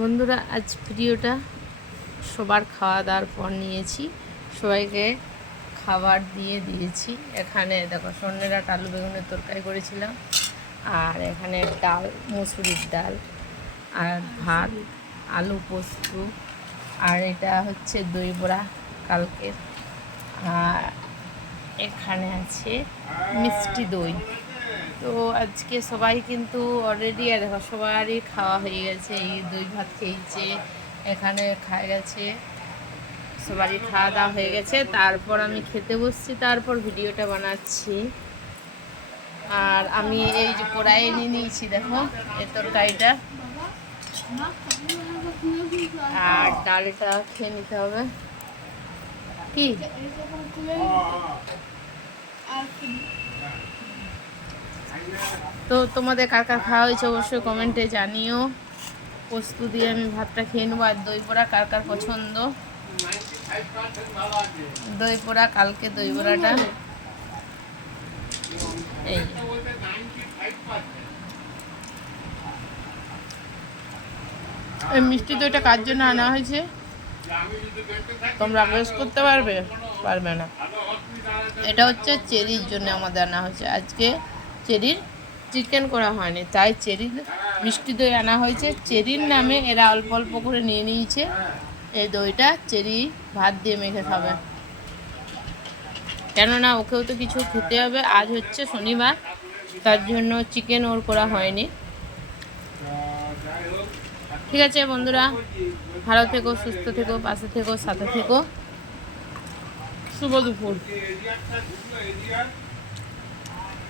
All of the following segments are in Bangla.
বন্ধুরা, আজ ভিডিওটা সবার খাওয়া দাওয়ার পর নিয়েছি। সবাইকে খাবার দিয়েছি। এখানে দেখো সন্ধ্যে রাত আলু বেগুনের তরকারি করেছিলাম, আর এখানে ডাল, মুসুরির ডাল আর ভাত, আলু পোস্ত, আর এটা হচ্ছে দই বড়া কালকের, আর এখানে আছে মিষ্টি দই। তো আজকে সবাই কিন্তু অলরেডি দেখো সবারই খাওয়া হয়ে গেছে। এই দই ভাত খেয়েছে, এখানে খাওয়া গেছে, সবারই খাওয়া দাওয়া হয়ে গেছে। তারপর আমি খেতে বসছি, তারপর ভিডিওটা বানাচ্ছি। আর আমি এই যে কড়াইয়ে নিয়ে নিয়েছি, দেখো এই তরকারিটা, আর ডালটা খেয়ে নিতে হবে। কি তো তোমাদের কার কার খাওয়া হয়েছে অবশ্যই কমেন্টে জানিও। পোস্ত দিয়ে আমি ভাতটা খেয়ে নেবো। আর দই পোড়া কার কার পছন্দ, দই পোড়া, কালকে দই পোড়াটা এই মিষ্টি দইটা কার জন্য আনা হয়েছে তোমরা গেস করতে পারবে না। এটা হচ্ছে চেরির জন্য আমাদের আনা হয়েছে। আজকে চেরির চিকেন করা হয়নি, তাই চেরির মিষ্টি দই আনা হয়েছে। চেরির নামে এরা অল্প অল্প করে নিয়ে নিয়েছে। এই দইটা চেরি ভাত দিয়ে মেখে খাবে, কেননা ওকেও তো কিছু খেতে হবে। আজ হচ্ছে শনিবার, তার জন্য চিকেন ওর করা হয়নি। ঠিক আছে বন্ধুরা, ভালো থেকো, সুস্থ থেকো, পাশে থেকো, সাথে থেকো। শুভ দুপুর।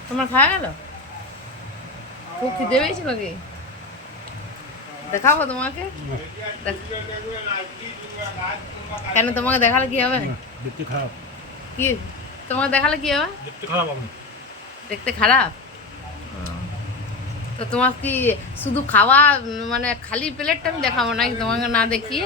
তোমার খাওয়া গেল? খুব খিদে পেয়েছিল কি? দেখাবো তোমাকে? কেন তোমাকে দেখালে কি হবে? কি তোমাকে দেখালে কি হবে? দেখতে খারাপ? তো তোমার কি শুধু খাওয়া, মানে খালি প্লেটটা আমি দেখাবো নাকি তোমাকে না দেখিয়ে?